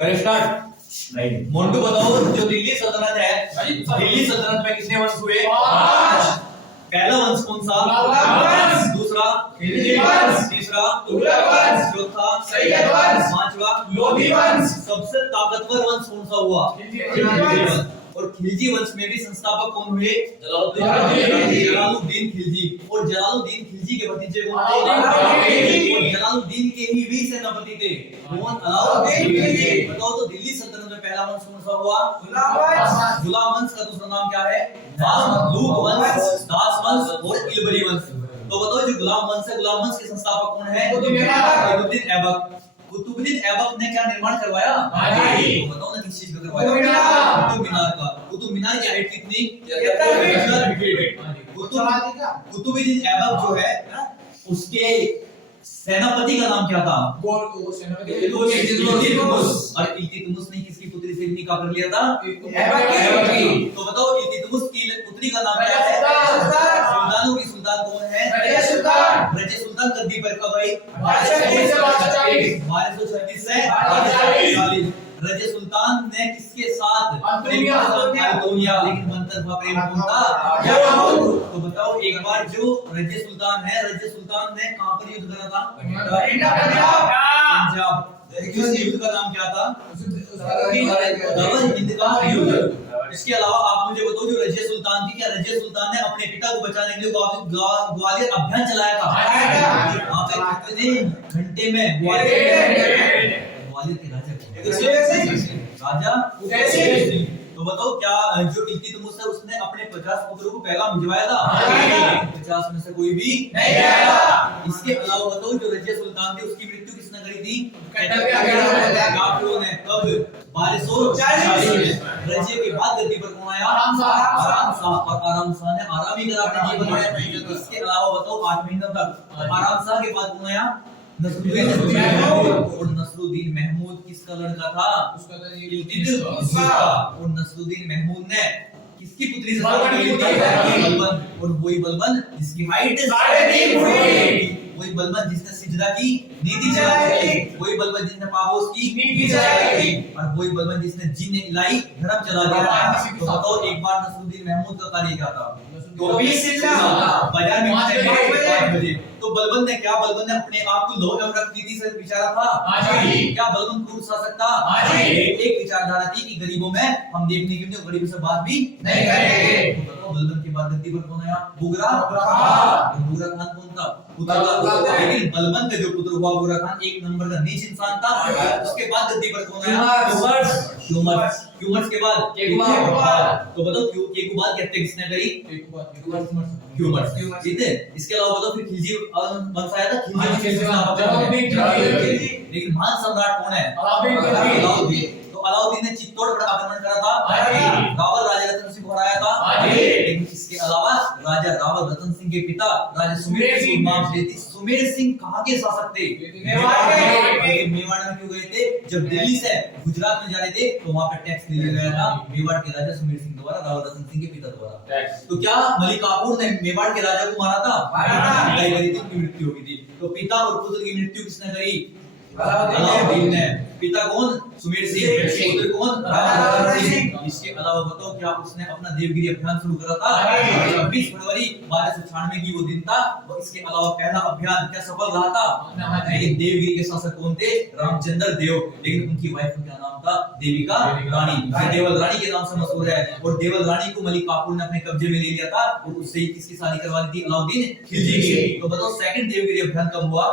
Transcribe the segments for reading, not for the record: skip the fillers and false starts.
करें स्टार्ट। नहीं मोन्टू बताओ, जो दिल्ली सल्तनत है, दिल्ली सल्तनत में कितने वंश हुए? 5। पहला वंश कौन सा? वंश। दूसरा खिलजी वंश। तीसरा तुगलक वंश। चौथा सैयद वंश। पांचवा लोधी वंश। सबसे ताकतवर वंश कौन सा हुआ? खिलजी वंश। और खिलजी वंश में भी संस्थापक कौन हुए? जलालुद्दीन। जलालुद्दीन खिलजी। और जलालुद्दीन खिलजी के भतीजे कौन थे? अलाउद्दीन खिलजी। और जलालुद्दीन के ही वीर सेनापति थे कौन? अलाउद्दीन खिलजी। बताओ तो दिल्ली सल्तनत में पहला वंश कौन सा हुआ? गुलाम वंश। गुलाम वंश का दूसरा नाम क्या है? मामलूक वंश, दास वंश और इल्बरी वंश। तो बताओ जो गुलाम वंश है, गुलाम वंश के संस्थापक कौन है? कुतुबुद्दीन ऐबक। कुतुबुद्दीन ऐबक ने क्या निर्माण करवाया? तो बताओ ना किस चीज का करवाया? कुतुब मीनार का। कुतुब मीनार की हाइट कितनी? 73 फीट। कुतुबुद्दीन ऐबक जो है उसके सेनापति का नाम क्या था? इल्तुतमिश। और इल्तुतमिश ने किसकी पुत्री से निकाह कर लिया था? ऐबक की। तो बताओ इल्तुतमिश की पुत्री का नाम क्या है? सुल्तानों की सुल्तान कौन है? रजिया सुल्तान। रजिया सुल्तान गद्दी पर कब आई? 1236 से 1240। रजिया सुल्तान ने किसके साथ? अंतोनिया। लेकिन मंतरफा प्रेम कौन था? तो बताओ एक बार जो रजिया सुल्तान है, रजिया सुल्तान ने कहां पर युद्ध करा था? पंजाब। किस युद्ध का नाम क्या था? हिंद का युद्ध। इसके अलावा आप मुझे बताओ जो रजिया सुल्तान थी, क्या रजिया सुल्तान ने अपने पिता को बचाने के लिए ग्वालियर अभियान चलाया था? वहां पे कितने घंटे में ग्वालियर के राजा उदय सिंह। तो बताओ क्या जो इल्तुतमिश है उसने अपने 50 पुत्रों को पैगाम भिजवाया था? 50 में से कोई भी नहीं आया। इसके अलावा बताओ जो रजिया सुल्तान थी उसकी मृत्यु किसने करी थी? काफिरों ने। कब? 1240 में। रजिया के बाद गद्दी पर कौन आया? आराम शाह। और आराम शाह ने आराम ही करा अपने जीवन में। इसके अलावा बताओ 8 महीनों तक आराम शाह के बाद कौन आया? नसरुद्दीन महमूद। और नसरुद्दीन महमूद किसका लड़का था? इल्तुतमिश का। और नसरुद्दीन महमूद ने किसकी पुत्री से शादी की थी? बलबन। और वही बलबन जिसकी हाइट 3.5 फुट। वही बलबन जिसने सिजदा की नीति चलाई। वही बलबन जिसने पाबोस की नीति चलाई। और वही बलबन जिसने जिन इलाही धर्म चला दिया। तो बताओ एक बार नसरुद्दीन महमूद का कार्य क्या था? 24 बाजार में 5 बजे। तो बलबन ने क्या? बलबन ने अपने आप को लौह एवं रक्त नीति से विचारा था? क्या बलबन को उठा सकता? एक विचारधारा थी कि गरीबों में हम देखने के लिए गरीबों से बात भी नहीं करेंगे। तो बताओ बलबन के बाद गद्दी पर कौन आया? बुगरा खान। बुगरा खान कौन था? लेकिन बलबन का जो पुत्र हुआ बुगरा खान एक नंबर का नीच इंसान था। उसके बाद गद्दी पर कौन आया? क्यूमर्स के बाद तो बताओ केकुबाद की हत्या किसने करी? क्यूमर्स। ठीक है। इसके अलावा बताओ फिर खिलजी वंश आया था। लेकिन महान सम्राट कौन है? अलाउद्दीन। तो अलाउद्दीन ने चित्तौड़ पर आक्रमण करा था। रावल राजा रतन सिंह को हराया था। लेकिन इसके अलावा राजा रावल रतन सिंह के पिता राजा सुमेर सिंह नाम से थे। सुमेर सिंह कहां के शासक थे? मेवाड़ में क्यों गए थे? जब दिल्ली से गुजरात में जा रहे थे तो वहां पे टैक्स लिया गया था मेवाड़ के राजा सुमेर सिंह द्वारा, रावल रतन सिंह के पिता द्वारा। तो क्या मलिक काफूर ने मेवाड़ के राजा को मारा था? उनकी मृत्यु हो गई थी। तो पिता और पुत्र की मृत्यु किसने करी? अलाउद्दीन ने। पिता कौन? सुमेर सिंह। पुत्र कौन? रावल सिंह। इसके अलावा बताओ क्या उसने अपना देवगिरी अभियान शुरू करा था? 26 फरवरी 1296 की वो दिन था। और इसके अलावा पहला अभियान क्या सफल रहा था? लेकिन देवगिरी के शासक कौन थे? रामचंद्र देव। लेकिन उनकी वाइफ का क्या नाम था? देविका रानी। देवल रानी के नाम से मशहूर है। और देवल रानी को मलिक काफूर ने अपने कब्जे में ले लिया था और उससे किसकी शादी करवा दी थी? अलाउद्दीन खिलजी की। तो बताओ सेकंड देवगिरी अभियान कब हुआ?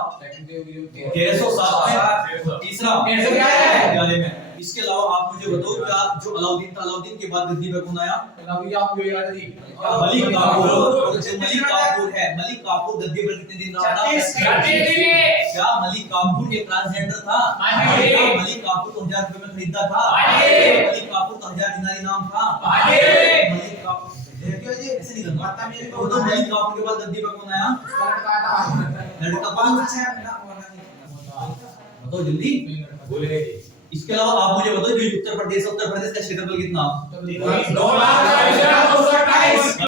1307 में। तीसरा में। इसके अलावा आप मुझे बताओ क्या जो अलाउद्दीन था, अलाउद्दीन के बाद गद्दी पर कौन आया? मलिक काफूर। और जो मलिक काफूर है, मलिक काफूर गद्दी पर कितने दिन रहा था? क्या मलिक काफूर एक ट्रांसजेंडर था? मलिक काफूर को 1000 रुपए में खरीदा था? मलिक काफूर का 1000 दिनारी नाम था? मलिक काफूर ऐसे नहीं करना। तो मलिक काफूर के बाद गद्दी पर कौन आया? लड़का कौन? बताओ जल्दी बोले। इसके अलावा आप मुझे बताओ जो उत्तर प्रदेश का क्षेत्रफल कितना?